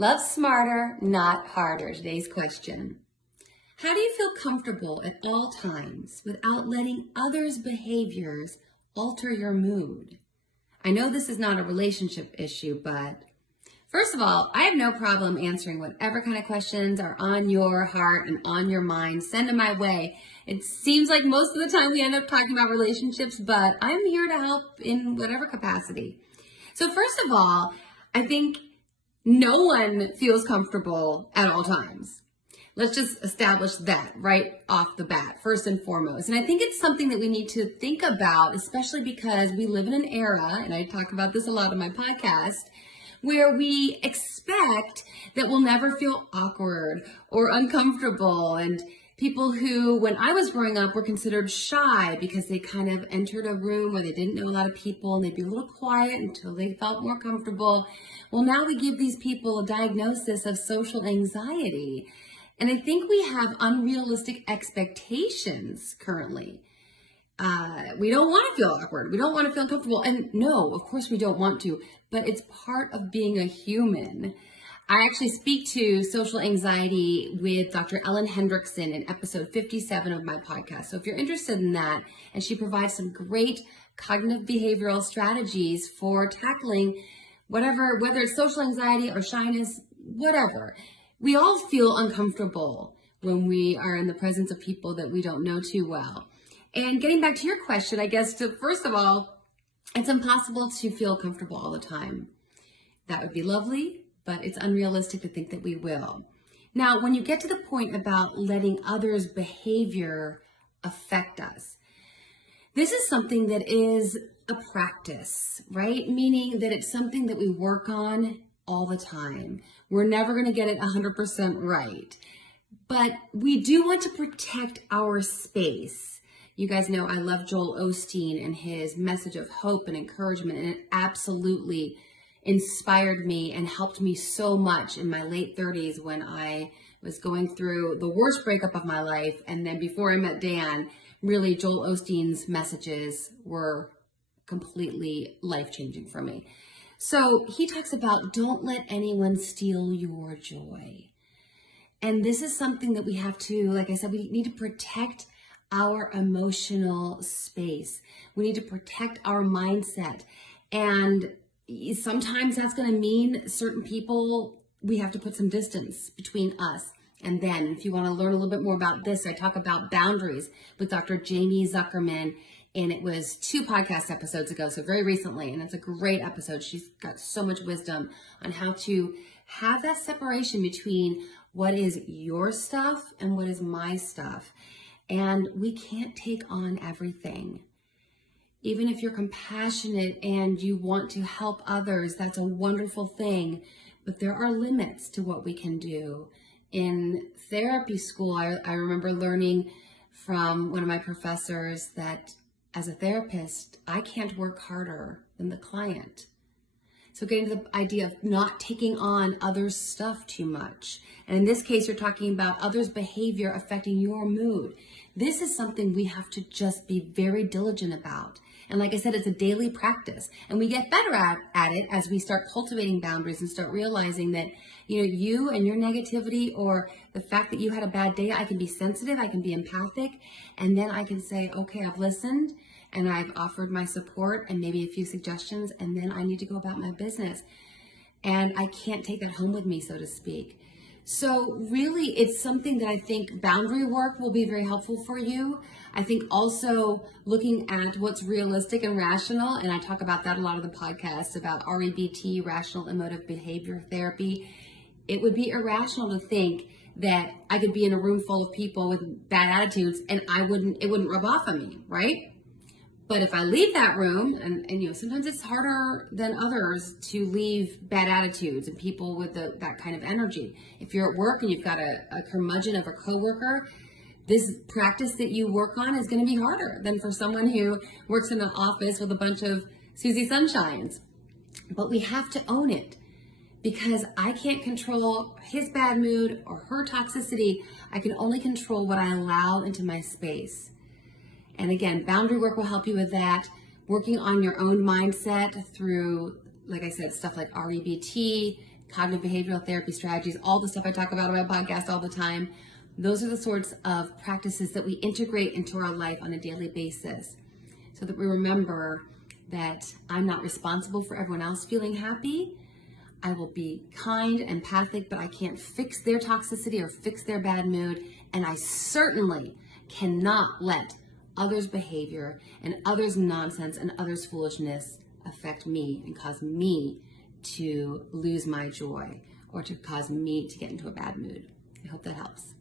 Love smarter, not harder. Today's question. How do you feel comfortable at all times without letting others' behaviors alter your mood? I know this is not a relationship issue, but first of all, I have no problem answering whatever kind of questions are on your heart and on your mind. Send them my way. It seems like most of the time we end up talking about relationships, but I'm here to help in whatever capacity. So first of all, I think no one feels comfortable at all times. Let's just establish that right off the bat, first and foremost. And I think it's something that we need to think about, especially because we live in an era, and I talk about this a lot on my podcast, where we expect that we'll never feel awkward or uncomfortable. And people who, when I was growing up, were considered shy because they kind of entered a room where they didn't know a lot of people and they'd be a little quiet until they felt more comfortable. Well, now we give these people a diagnosis of social anxiety. And I think we have unrealistic expectations currently. We don't want to feel awkward. We don't want to feel uncomfortable. And no, of course we don't want to, but it's part of being a human. I actually speak to social anxiety with Dr. Ellen Hendrickson in episode 57 of my podcast. So if you're interested in that, and she provides some great cognitive behavioral strategies for tackling whatever, whether it's social anxiety or shyness, whatever. We all feel uncomfortable when we are in the presence of people that we don't know too well. And getting back to your question, I guess, first of all, it's impossible to feel comfortable all the time. That would be lovely, but it's unrealistic to think that we will. Now, when you get to the point about letting others' behavior affect us, this is something that is a practice, right? Meaning that it's something that we work on all the time. We're never going to get it 100% right, but we do want to protect our space. You guys know I love Joel Osteen and his message of hope and encouragement, and it absolutely inspired me and helped me so much in my late 30s when I was going through the worst breakup of my life. And then before I met Dan, really Joel Osteen's messages were completely life-changing for me. So he talks about don't let anyone steal your joy. And this is something that we have to, like I said, we need to protect our emotional space. We need to protect our mindset. And sometimes that's going to mean certain people, we have to put some distance between us and them. If you want to learn a little bit more about this, I talk about boundaries with Dr. Jamie Zuckerman, and it was 2 podcast episodes ago, so very recently, and it's a great episode. She's got so much wisdom on how to have that separation between what is your stuff and what is my stuff. And we can't take on everything. Even if you're compassionate and you want to help others, that's a wonderful thing. But there are limits to what we can do. In therapy school, I remember learning from one of my professors that as a therapist, I can't work harder than the client. So getting to the idea of not taking on others' stuff too much. And in this case, you're talking about others' behavior affecting your mood. This is something we have to just be very diligent about. And like I said, it's a daily practice. And we get better at it as we start cultivating boundaries and start realizing that, you and your negativity or the fact that you had a bad day, I can be sensitive, I can be empathic, and then I can say, okay, I've listened and I've offered my support and maybe a few suggestions, and then I need to go about my business. And I can't take that home with me, so to speak. So really, it's something that I think boundary work will be very helpful for you. I think also looking at what's realistic and rational, and I talk about that a lot of the podcasts about REBT, rational emotive behavior therapy. It would be irrational to think that I could be in a room full of people with bad attitudes and it wouldn't rub off on me, right? But if I leave that room, and sometimes it's harder than others to leave bad attitudes and people with that kind of energy. If you're at work and you've got a curmudgeon of a coworker, this practice that you work on is going to be harder than for someone who works in an office with a bunch of Susie Sunshines. But we have to own it, because I can't control his bad mood or her toxicity. I can only control what I allow into my space. And again, boundary work will help you with that. Working on your own mindset through, like I said, stuff like REBT, cognitive behavioral therapy strategies, all the stuff I talk about on my podcast all the time. Those are the sorts of practices that we integrate into our life on a daily basis so that we remember that I'm not responsible for everyone else feeling happy. I will be kind, empathic, but I can't fix their toxicity or fix their bad mood. And I certainly cannot let others' behavior and others' nonsense and others' foolishness affect me and cause me to lose my joy or to cause me to get into a bad mood. I hope that helps.